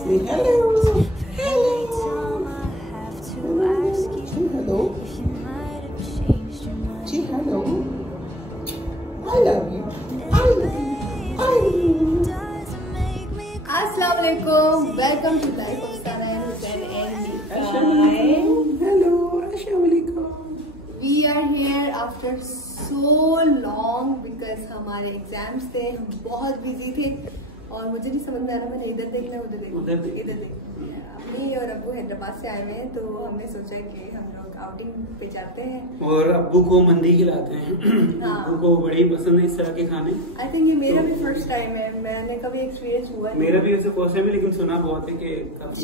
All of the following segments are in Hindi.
Say hello. Hello. Say hello. Say hello. I love you. I love you. I love you. Assalamu alaikum. Welcome to Life of Sana and Hussein and Hello. Assalamu alaikum. We are here after so long because हमारे एग्जाम्स थे, हम बहुत बिजी थे और मुझे नहीं समझ में आ रहा मैंने इधर देखना उधर देखना इधर देखना। अम्मी और अब्बू हैदराबाद से आए हुए हैं तो हमने सोचा कि हम लोग आउटिंग पे जाते हैं और अब्बू को मंदी खिलाते हैं। हाँ। अब्बू को बड़ी पसंद है इस तरह के खाने। आई थिंक ये मेरा भी फर्स्ट टाइम है, मैंने कभी एक्सपीरियंस हुआ नहीं। मेरा भी ऐसे फर्स्ट टाइम है लेकिन सुना बहुत है कि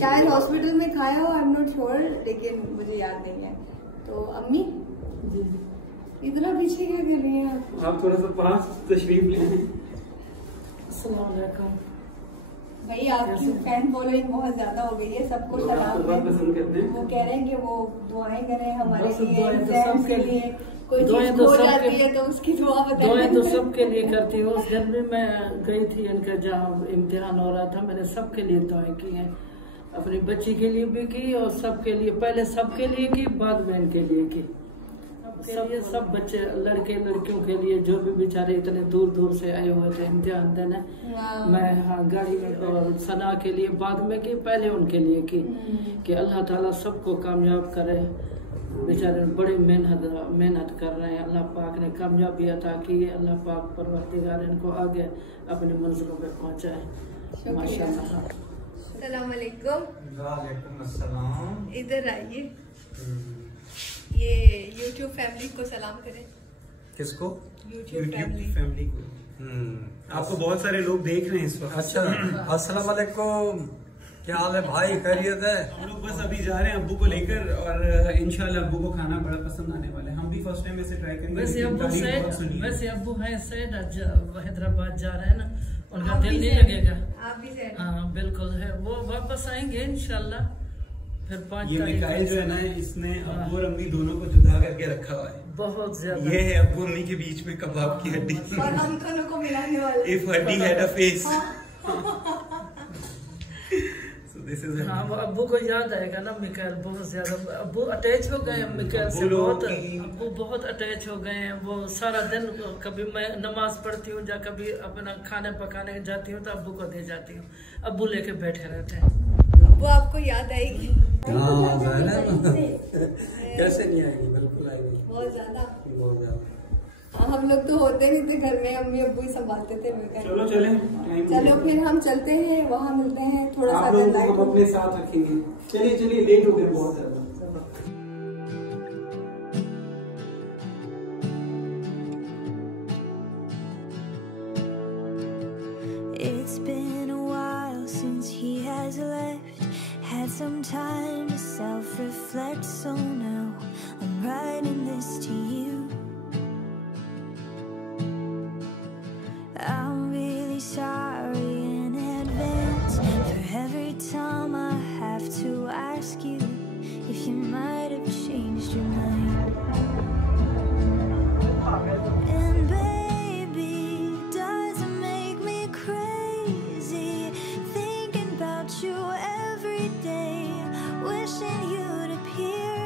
शायद हॉस्पिटल में खाया हो, आई एम नॉट श्योर, लेकिन मुझे याद नहीं है। तो अम्मी इतना पीछे क्या कर रही हैं आप थोड़ा सा पास तशरीफ ले आए। भाई आपकी फैन फॉलोइंग बहुत ज्यादा हो गई है, सबको सलाम बहुत पसंद करते हैं। वो कह रहे हैं कि वो दुआएं करें हमारे बस लिए, दुआएं तो एग्जाम्स सबके के लिए, कोई दुआएं चीज तो हो सबके- जाती है तो उसकी दुआ बताएं। दुआएं तो सबके लिए करती हूँ। उस दिन भी मैं गई थी, इनका जहाँ इम्तिहान हो रहा था, मैंने सबके लिए दुआएं की हैं। अपनी बच्ची के लिए भी की और सबके लिए, पहले सबके लिए की, बाद में इनके लिए की। सब बच्चे, लड़के लड़कियों के लिए जो भी बेचारे इतने दूर दूर से आए हुए थे इम्तिहान देने, मैं हाँ गाड़ी में और सना के लिए बाद में की, पहले उनके लिए की कि अल्लाह ताला सबको कामयाब करे। बेचारे बड़ी मेहनत कर रहे हैं, अल्लाह पाक ने कामयाबी अता की है। अल्लाह पाक परवरदिगार इनको आगे अपनी मंजिलों पे पहुंचाए माशाल्लाह। अस्सलाम वालेकुम। वालेकुम अस्सलाम। इधर आइए, ये YouTube फैमिली को सलाम करें। किसको? YouTube family. फैमिली को आपको बहुत सारे लोग देख रहे हैं इस वक्त। अच्छा, अस्सलाम वालेकुम। क्या हाल है भाई, खैरियत है? हम लोग बस अभी जा रहे हैं अब्बू को लेकर और इंशाल्लाह अब्बू को खाना बड़ा पसंद आने वाला है। हम भी फर्स्ट टाइम ऐसे ट्राई करेंगे। वैसे अब्बू हैं सैद, आज हैदराबाद जा रहे हैं ना, उनका आप दिल भी नहीं सैड लगेगा। आप भी सैड। हाँ बिल्कुल है, वो वापस आएंगे इंशाल्लाह। फिर 5 ये तारीख मिकाइल जो है ना, को। इसने अब्बू और अम्मी दोनों को जुदा करके रखा हुआ है। बहुत ज्यादा। ये है अब्बू अम्मी के बीच में कबाब की हड्डी। और हम दोनों को मिलाने वाले। If हड्डी had a face. So this is हाँ, वो अब्बू को याद आएगा ना मिकाइल, बहुत ज्यादा। अब्बू अटैच हो गए हैं मिकाइल से, बहुत अब्बू बहुत अटैच हो गए हैं। वो सारा दिन, कभी मैं नमाज पढ़ती हूँ या कभी अपना खाने पकाने जाती हूँ तो अब्बू को दे जाती हूँ, अब्बू लेके बैठे रहते हैं। वो आपको याद आएगी कैसे नहीं आएगी, बिल्कुल आएगी, बहुत ज्यादा। बहुत ज्यादा। हाँ, हम लोग तो होते नहीं थे घर में, अम्मी अब्बू ही संभालते थे। चलो चले, चलो फिर हम चलते हैं, वहाँ मिलते हैं। थोड़ा सा आप लोगों को लाइट हम अपने साथ रखेंगे। चलिए चलिए, लेट हो गए बहुत ज्यादा। It's been a while since he has left. Had some time to self-reflect, so now I'm writing this to you. I'm really sorry in advance for every time I have to ask you if you might have changed your mind. And baby, does it make me crazy thinking about you every day, wishing you'd appear.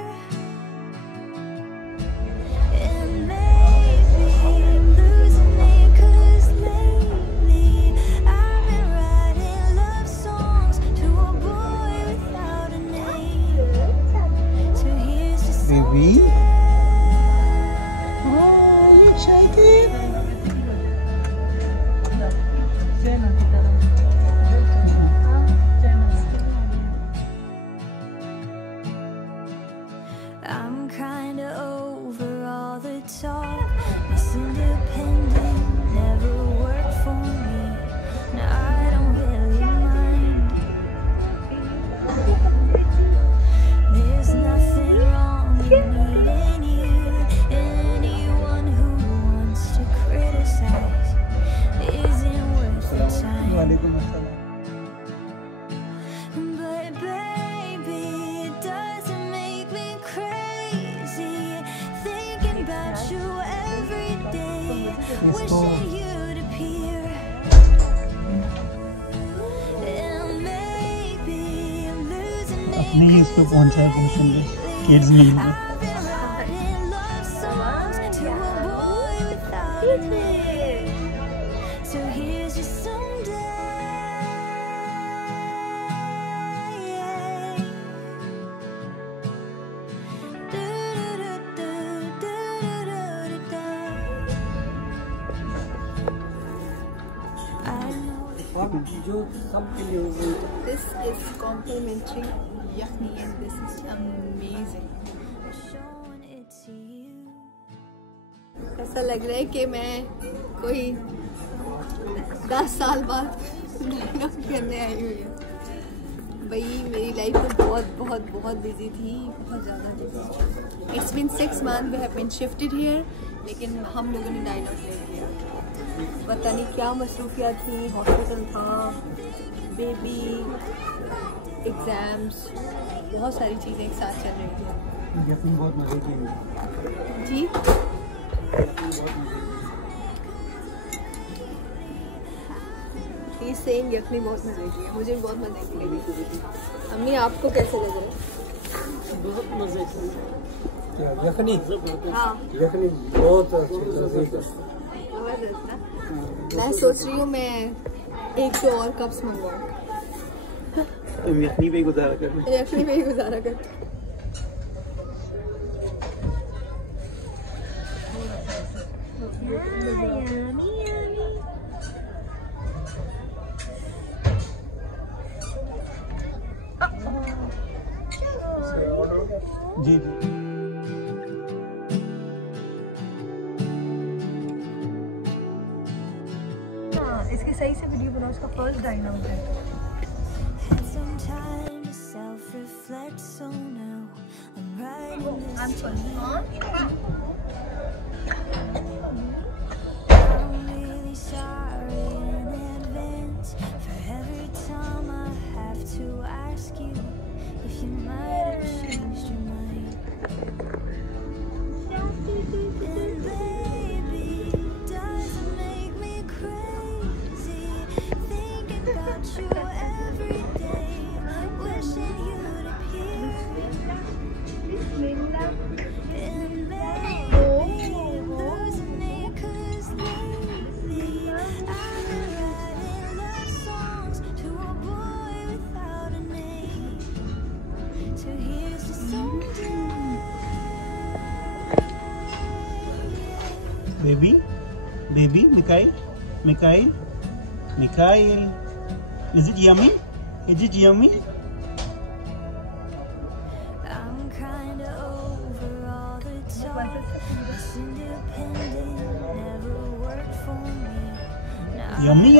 नहीं इसको पहुंचा है पोर्शन पे किड्स मील में। जो सबके लिए हो गई। This is complimentary yakni and this is amazing. ऐसा लग रहा है कि मैं कोई 10 साल बाद डाइनअप करने आई हुई हूँ। भाई मेरी लाइफ में बहुत बिजी थी, बहुत ज़्यादा busy. It's been 6 months we have been shifted here, लेकिन हम लोगों ने डाइनअप ले लिया। पता नहीं क्या मसरूफियात थी, हॉस्पिटल था, बेबी, एग्ज़ाम्स, बहुत सारी चीज़ें एक साथ चल रही थी। यकीन बहुत मज़े की जी ही सेम यखनी बहुत मज़े की है, मुझे बहुत मज़े की लगी। अम्मी आपको कैसे लग रहा है? बहुत मजे की। क्या यखनी? हाँ यखनी बहुत अच्छी। मैं सोच रही हूँ मैं 1-2 और कप्स मंगवाऊँ। तुम यखनी पे ही गुजारा कर। यखनी पे ही गुजारा कर। जी जी इसकी सही से वीडियो बनाओ, उसका फर्स्ट डाइनआउट है। Baby, Mikhail, is it yummy? Is it yummy? I'm kinda over all the talk. This independent never worked for me. Yummy.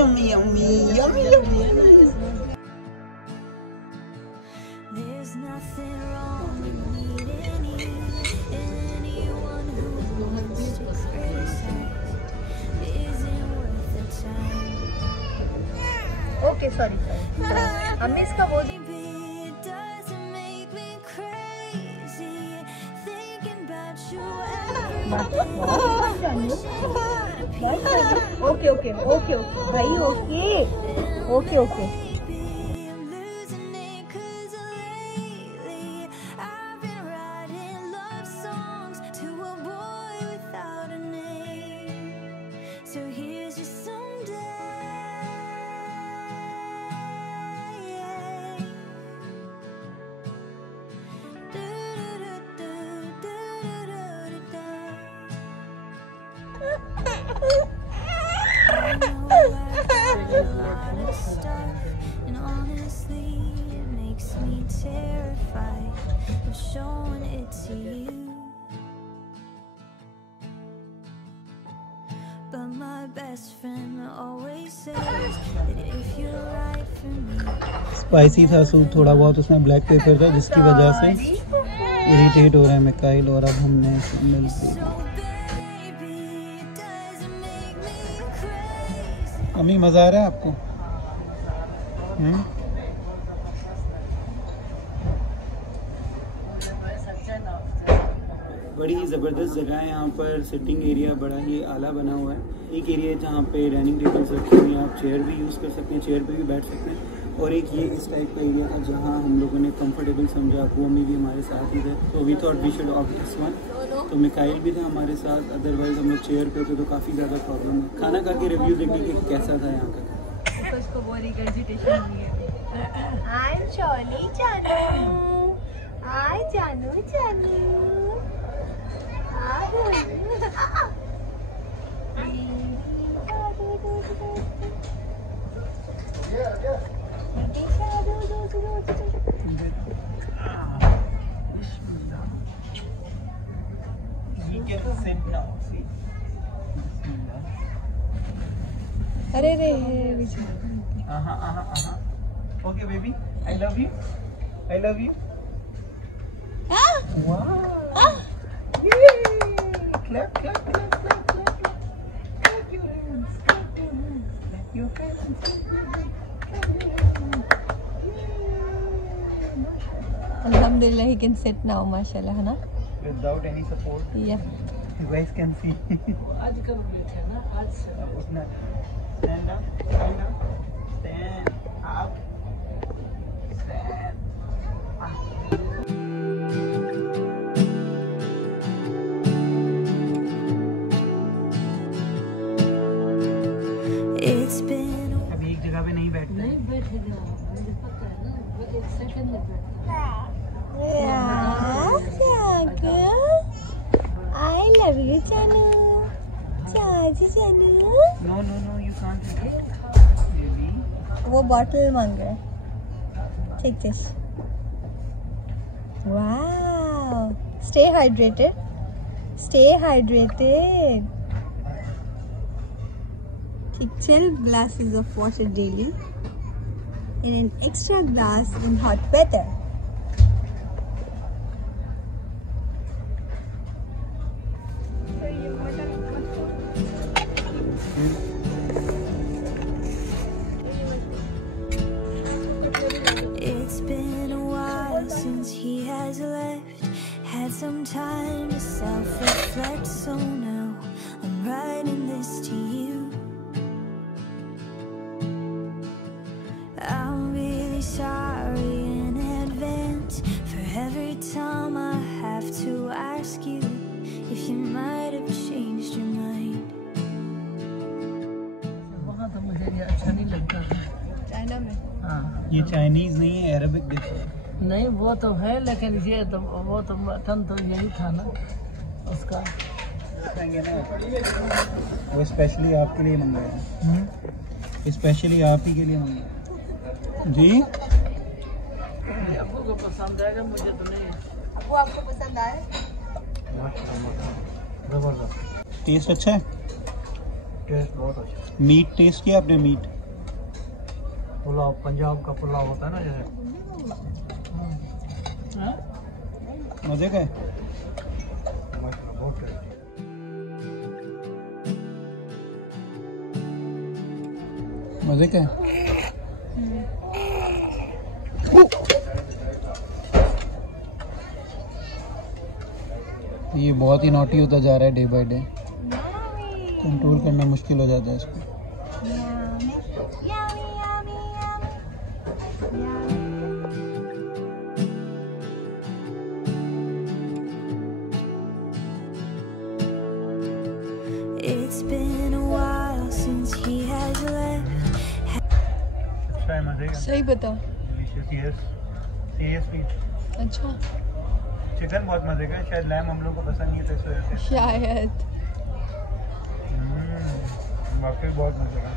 There's nothing wrong with needing you. Anyone who wants to criticize isn't worth the time. Okay sorry हमने इसका वो It doesn't make me crazy thinking about you every okay भाई okay I'm losing it 'cause lately I've been writing love songs to a boy without a name. So here's just someday. I know I've done a lot of stuff, and honestly, it makes me terrified of showing it to you. But my best friend always says that if you're right for me, spicy था सूप थोड़ा बहुत, उसमें ब्लैक पेपर था जिसकी वजह से इरिटेट हो रहा है मिकाइल। और अब हमने मिलते so baby, it doesn't make me crazy. अम्मी मज़ा आ रहा है आपको? बड़ी ही ज़बरदस्त जगह है यहाँ पर। सिटिंग एरिया बड़ा ही आला बना हुआ है। एक एरिया है जहाँ पे डाइनिंग टेबल्स रखी हुई हैं, आप चेयर भी यूज़ कर सकते हैं, चेयर पे भी बैठ सकते हैं। और एक ये इस टाइप का एरिया था जहाँ हम लोगों ने कंफर्टेबल समझा। वो मम्मी भी हमारे साथ ही थे, तो we thought we should opt this one. तो मिकाइल भी था हमारे साथ, अदरवाइज हम लोग चेयर पे थे तो काफ़ी ज़्यादा प्रॉब्लम है। खाना खा के रिव्यू देंगे कि कैसा था यहाँ का। उसको बहुत रिगर्जिटेशन हुई है। आई एम शॉली जानू, आई जानू जानू, अरे रे okay baby, I love you, I love you. Clap, clap, clap, clap, clap, clap. Clap your hands, clap your hands, clap your hands, clap your hands. Alhamdulillah, he can sit now, mashallah, है ना? Without any support. Yeah. You guys can see. आज कल बैठे ना, आज से उठना. Stand up, stand up, stand up, stand up. It's been अभी एक जगह पे नहीं बैठते. नहीं बैठेगा, मुझे पता है ना, वो एक सेकंड में बैठता है। I love you, Janu. चाची जानू. No, no, no, you can't do it. Baby. वो बॉटल मांग रहा है. Take this. Wow. Stay hydrated. Stay hydrated. Take 12 glasses of water daily and an extra glass in hot weather. It's been a while since he has left. Had some time to self-reflect, so now I'm writing this to you. I'm really sorry in advance for every time I have to ask you if you might have changed your mind. वहाँ तो मुझे ये अच्छा नहीं लगता था। चाइना में हाँ, ये चाइनीज नहीं है, अरबिक डिश है। नहीं वो तो है, लेकिन ये तो वो तो मटन तो यही था ना उसका। खाएंगे ना, वो स्पेशली आपके लिए मंगाया है, स्पेशली आप ही के लिए मंगाया जी। आपको को पसंद आएगा, मुझे तो नहीं। वो आपको पसंद आए? जबरदस्त टेस्ट अच्छा है, टेस्ट बहुत अच्छा। मीट टेस्ट किया आपने? मीट पुलाव, पंजाब का पुलाव होता है ना जैसे। मजे का है। बहुत टेस्ट। मजे का है। ये बहुत ही नॉटी होता जा रहा है डे बाय डे, कंट्रोल करना मुश्किल हो जाता है इसको। It's been a while since he has left. अच्छा है, मजे का। सही बता। सीरियसली अच्छा चिकन बहुत मजे का है, शायद लैम हम लोग को पसंद नहीं है तो इस वजह से। शायद। वाकई बहुत मजे का।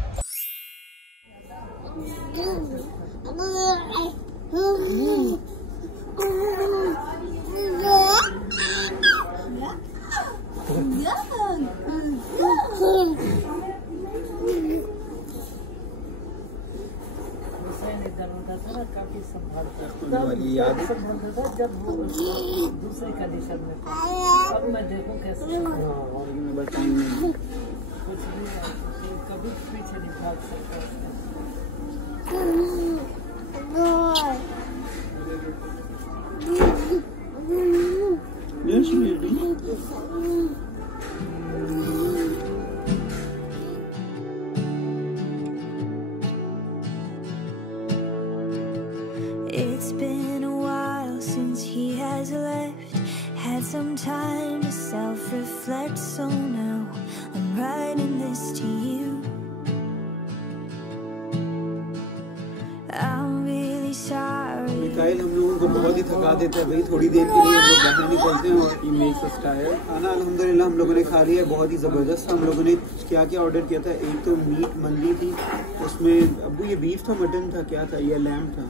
काफी संभालता याद संभालता था जब वो दूसरी कंडीशन में था। अब मैं देखूं कैसे कुछ नहीं, कभी पीछे नहीं भाग सकता उसने। Yes, baby. It's been a while since he has left. Had some time to self-reflect, so now I'm writing this to you. I'm really sorry. Mikail हम लोगों को बहुत ही थका देता है भाई, थोड़ी देर के लिए हम लोग बाहर निकलते हैं और ही मेक्स अस टायर्ड। खाना अल्हम्दुलिल्लाह हम लोगों ने खा लिया, बहुत ही ज़बरदस्त। हम लोगों ने क्या क्या ऑर्डर किया था, एक तो मीट मंदी थी, उसमें अब्बू ये बीफ था, मटन था, क्या था, या लैम था,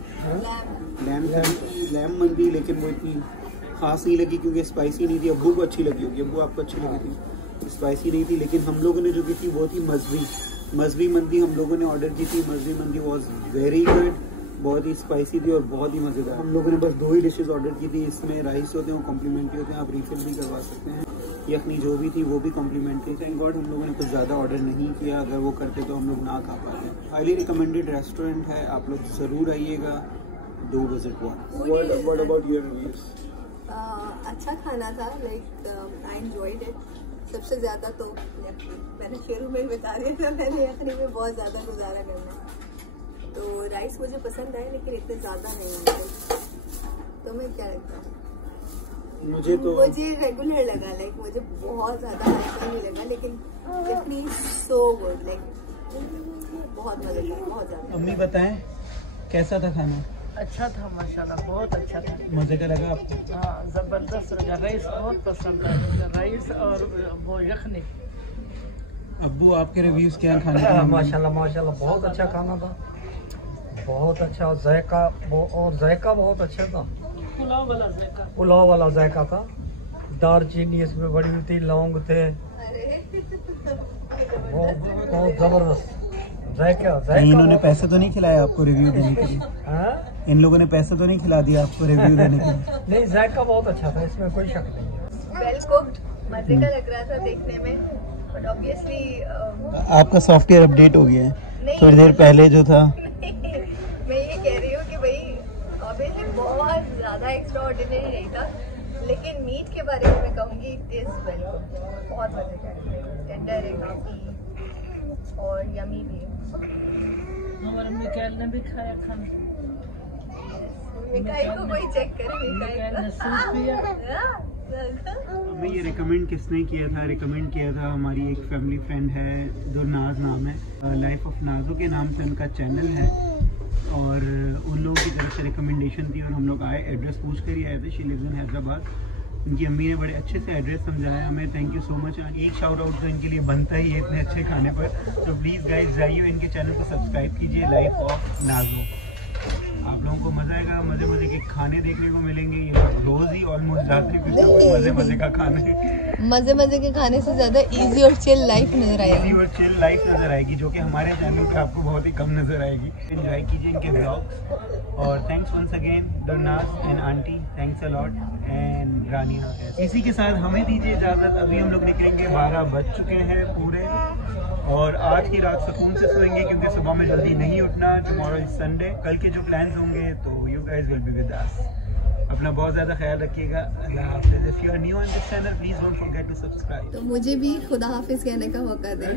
लैम मंदी, लेकिन वो इतनी खास नहीं लगी क्योंकि स्पाइसी नहीं थी। अब्बू को अच्छी लगी होगी, अब्बू आपको अच्छी लगी थी, स्पाइसी नहीं थी। लेकिन हम लोगों ने जो की थी वो थी मजवी मंदी हम लोगों ने ऑर्डर की थी। मजवी मंदी वॉज वेरी गुड, बहुत ही स्पाइसी थी और बहुत ही मज़ेदार। हम लोगों ने बस 2 ही डिशेस ऑर्डर की थी। इसमें राइस होते हैं वो कॉम्प्लीमेंट्री होते हैं, आप रिफिल भी करवा सकते हैं। यखनी जो भी थी वो भी कॉम्प्लीमेंट्री। थैंक गॉड हम लोगों ने कुछ ज़्यादा ऑर्डर नहीं किया, अगर वो करते तो हम लोग ना खा पाते। हाईली रिकमेंडेड रेस्टोरेंट है, आप लोग ज़रूर आइएगा, do visit one. What about your reviews? अच्छा खाना था, लाइक आई एंजॉयड इट। सबसे ज़्यादा तो यखनी, मैंने शुरू में बता दिया था, मैंने यखनी में बहुत ज़्यादा गुजारा करना है। तो राइस मुझे पसंद आए लेकिन इतने ज़्यादा नहीं। तुम्हें क्या लगता है? मुझे रेगुलर लगा, लाइक मुझे बहुत ज़्यादा अच्छा नहीं लगा, लेकिन यखनी सो गुड, लाइक बहुत मज़े का, बहुत ज़्यादा। अम्मी बताएं कैसा था खाना? अच्छा था माशाल्लाह, बहुत अच्छा था। मज़े का लगा आपको? हाँ ज़बरदस्त लगा, राइस बहुत पसंद है, राइस और वो यखनी। अब्बू आपके रिव्यूज़ क्या खाने का? माशाल्लाह बहुत अच्छा खाना था, बहुत अच्छा जायका, और जायका बहुत अच्छा था। पुलाव वाला जायका था, दालचीनी इसमें बड़ी हुई थी, लौंग थे, बहुत जबरदस्त जायका। इन्होंने पैसे तो नहीं खिलाए आपको रिव्यू देने के लिए? इन लोगों ने पैसे तो नहीं खिला दिया आपको रिव्यू देने के लिए? नहीं, जायका बहुत अच्छा था, इसमें कोई शक नहीं है। वेल कुक्ड, मजे का लग रहा था देखने में, बट ऑब्वियसली आपका सॉफ्टवेयर अपडेट हो गया है थोड़ी देर पहले जो था। मैं ये कह रही हूँ कि भाई ऑब्वियसली बहुत ज़्यादा एक्स्ट्रा ऑर्डिनरी नहीं था, लेकिन मीट के बारे में मैं कहूँगी इट इज़ वेल कुक्ड, बहुत मजे का, टेंडर है काफ़ी और यमी भी। हमारे मिकाइल ने भी खाया खाना। मिकाइल को कोई चेक करे, मिकाइल ने सूप पिया। हमें ये रिकमेंड किसने किया था? रिकमेंड किया था हमारी एक फैमिली फ्रेंड है, दुरनाज नाम है, लाइफ ऑफ नाजो के नाम से उनका चैनल है, और उन लोगों की तरफ से रिकमेंडेशन थी और हम लोग आए, एड्रेस पूछ कर ही आए थे। She lives in Hyderabad. उनकी अम्मी ने बड़े अच्छे से एड्रेस समझाया हमें, थैंक यू सो मच। एक शाउट आउट तो इनके लिए बनता ही है इतने अच्छे खाने पर, तो प्लीज़ गाइस जाइए इनके चैनल को सब्सक्राइब कीजिए, लाइफ ऑफ नाजो। आप लोगों को मज़ा आएगा, मज़े के खाने देखने को मिलेंगे। ये लोग रोज़ ही ऑलमोस्ट जाते हैं कुछ ना कुछ मज़े का खाने। मज़े के खाने से ज़्यादा इजी और चिल लाइफ नज़र आएगी, इजी और चिल लाइफ नज़र आएगी, जो कि हमारे चैनल पे आपको बहुत ही कम नज़र आएगी। एंजॉय कीजिए इनके ब्लॉग्स, और thanks once again Durnaz and aunty, thanks a lot, and Rania. इसी के साथ हमें दीजिए इजाज़त, अभी हम लोग निकलेंगे, 12 बज चुके हैं पूरे, और आज की रात सुकून से सोएंगे क्योंकि सुबह में जल्दी नहीं उठना। टुमारो इज संडे, कल के जो प्लान्स होंगे तो you guys will be with us. अपना बहुत ज़्यादा ख्याल रखिएगा। अल्लाह हाफिज़। If you are new on this channel please don't forget to subscribe. तो मुझे भी खुदा हाफिज़ कहने का मौका दें।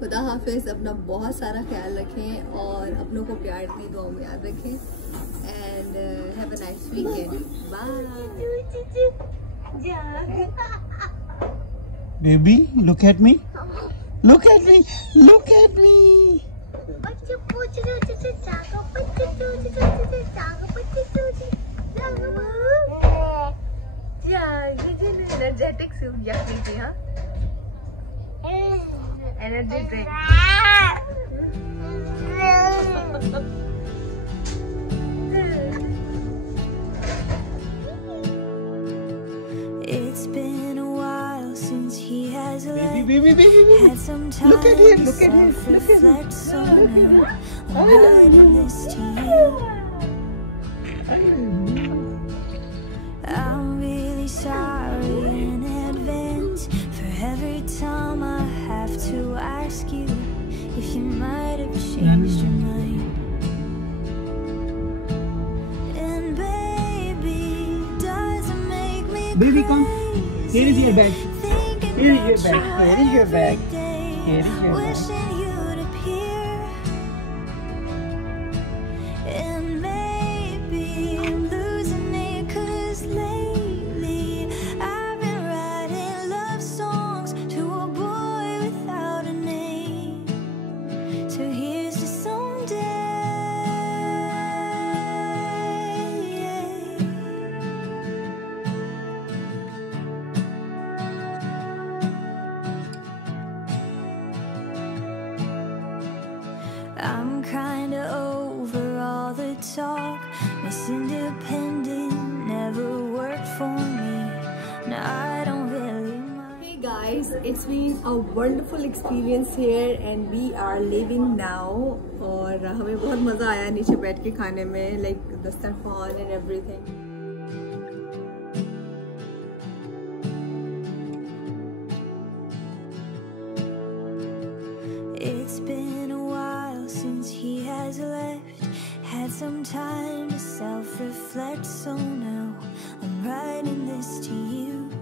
खुदा हाफिज़, अपना बहुत सारा ख्याल रखें और अपनों को प्यार अपनी दुआओं में याद रखें, and have a nice weekend. Bye. Baby look at me, look at me, look at me. Energetic yakhni थी, हाँ, energy drink. It's been a while since he has left. Baby. Had some time Look at him, to look at him, look at him. self-reflect, so now I'm writing this to you. I'm really sorry in advance for every time I have to ask you if you might have changed your mind. And baby, does it make me Baby, come. crazy? Here is your bag. Thinking Here is your about bag. you Here is your bag. every day, Here is your bag. wishing you'd appear. And maybe Miss Independent never worked for me. Now I don't really mind. Hey guys, it's been a wonderful experience here and we are leaving now. और हमें बहुत मज़ा आया नीचे बैठ के खाने में, like Dastarkhwan and everything. It's been a while since he has left. Had some time to self-reflect, so now I'm writing this to you.